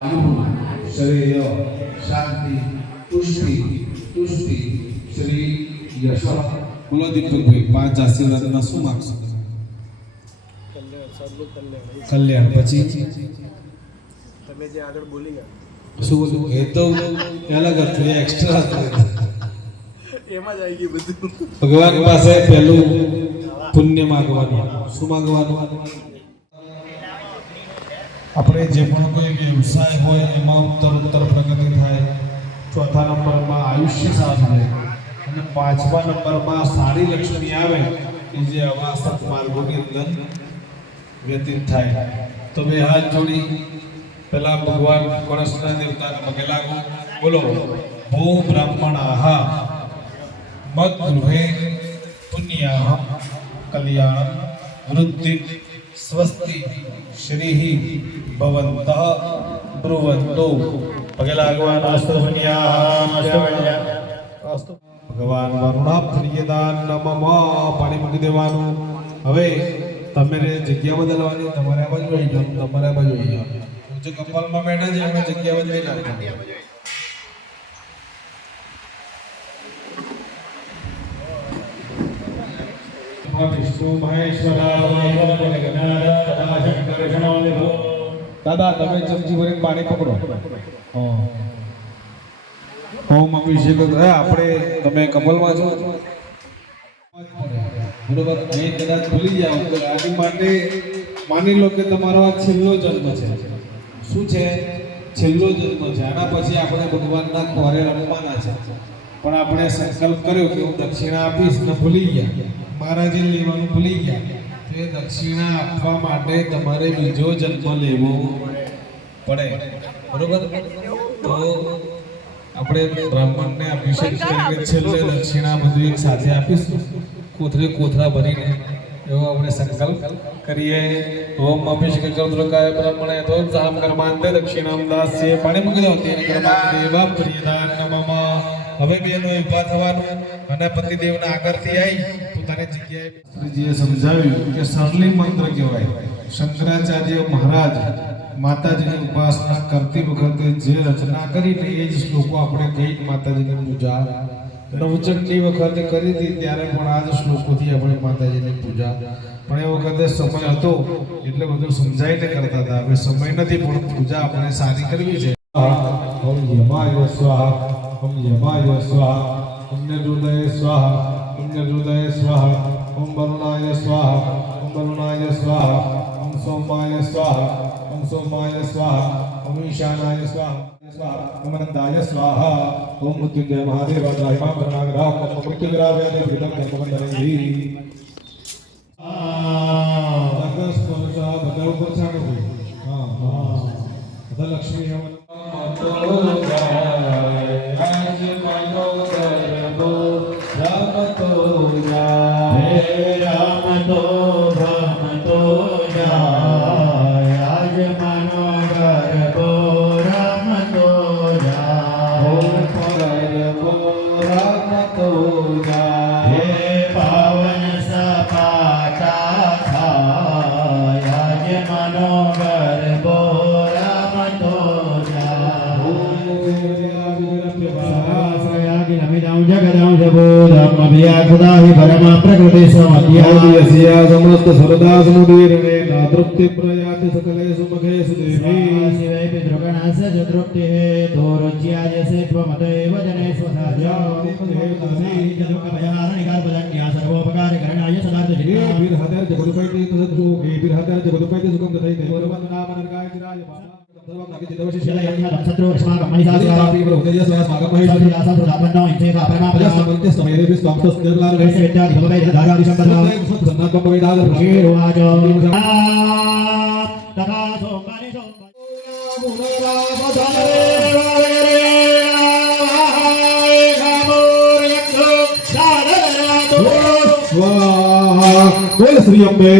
श्रेय शांति पुष्टि तुष्टि श्री यश बोलो दीपक भाई 5 आशीर्वादના શું માગશો કલ્યાણ પછી તમે જે આગળ બોલી ગયા શું બોલું એ તો અલગ હતું એ એક્સ્ટ્રા હતું એમાં જ આવી ગયું બધું ભગવાન પાસે પહેલું પુણ્ય માંગવાનું શું માંગવાનું આપણે જે પણ કોઈ વ્યવસાય હોય એમાં ઉત્તર પ્રગતિ થાય ચોથા નંબરમાં આયુષ્ય સારું રહે અને પાંચમા નંબરમાં સારી લક્ષ્મી આવે કે જે અવાસત માર્ગોની અંદર વ્યતીત થાય તો બે હાથ જોડી પેલા ભગવાન ગણેશના દેવતાને પગે લાગો બોલો ભો બ્રાહ્મણાહ મદ ગૃહે પુણ્યાહ કલ્યાણ વૃદ્ધિ સ્વસ્તિ શ્રીહિ ભવંતઃ બ્રુવંતો પગે લાગવાનો અસ્તુ પુણ્યાહ અસ્તુ ભગવાન વરુણા પ્રિયદાન નમઃ પાણી મૂકી દેવાનું હવે તમારે જગ્યા બદલવાની તમારે આ બાજુ આવી જાવ તમારે આ બાજુ આવી જાવ જે કપાલમાં બેઠા છે એમને જગ્યા બદલી નાખવાની વિષ્ણુ દાદા તમે ચમચી ભરીને પાણી પકડો ઓમ અભિષેક આપણે તમે કપાલમાં છો બરોબર એ કદાચ ભૂલી જાઓ તો આની માટે માની લો કે તમારો આ છેલ્લો જન્મ છે શું છે છેલ્લો જન્મ છે આના પછી આપણે ભગવાનના ખોરે રમવાના છે પણ આપણે સંકલ્પ કર્યો કે હું દક્ષિણા આપીશ ને ભૂલી ગયા મહારાજે લેવાનું ભૂલી ગયા તો એ દક્ષિણા આપવા માટે તમારે બીજો જન્મ લેવો પડે બરોબર તો આપણે બ્રાહ્મણને અભિષેક કરીને છેલ્લે દક્ષિણા બધું એક સાથે આપીશું કોથરા ભરીને એવો આપણે સંકલ્પ કરીએ ઓમ અભિષેક ચંદ્રકાય બ્રાહ્મણે તો સામ કર્માંતે દક્ષિણામ દાસ્ય પાણી મૂકી દો તેને કર્માંદેવા પ્રિયદાન નમઃ હવે બેનો ઊભા થવાનું અને પતિદેવના આગળથી આવી પોતાની જગ્યાએ શ્રીજીએ સમજાવ્યું કે સરલી મંત્ર કહેવાય શંકરાચાર્ય મહારાજ માતાજીની ઉપાસના કરતી વખતે જે રચના કરીને એ જ શ્લોકો આપણે કઈ માતાજીની પૂજા નવચંડી વખતે કરી હતી ત્યારે પણ આ જ શ્લોકોથી આપણે માતાજીની પૂજા પણ એ વખતે સમય હતો એટલે બધું સમજાઈને કરતા હતા હવે સમય નથી પણ પૂજા આપણે સારી કરવી છે ઓમ યમાય સ્વાહા ઓમ યમાય સ્વાહા ઓમ હૃદય સ્વાહા ઓમ હૃદય સ્વાહા ઓમ વરુણાય સ્વાહા ઓમ વરુણાય સ્વાહા ઓમ સોમાય સ્વાહા ઓમ સોમાય સ્વાહા ઓમ ઈશાનાય સ્વાહા ओम अनंताय स्वाहा ओम मृत्युंजय महादेव राहिमा प्रणाग्रह ओम मृत्युग्राव्यादि विदम कर्मबंधनैः दगस परसा बदल पर छाड़ो हां हां बदल लक्ष्मी तो जाय आज मानो करबो राम तो जाय हे राम तो राम तो जाय आज मानो करबो परम प्रकृति समध्या समस्त सर्वदा समुदीरणे नातृप्ति प्रयाति सकलेषु मखेषु देवी शिवे पितृगणस्य च तृप्तिः दोरुच्यायसे त्वमतैव जनेषु साध्यानिकार्पजन्या सर्वोपकारकरणाय सदार्थजित्या बिरहदर जगदुपैति तदसु बिरहदर जगदुपैति सुखं तथैते पूर्वन्नामनर्गाय चिराय श्री अम्बे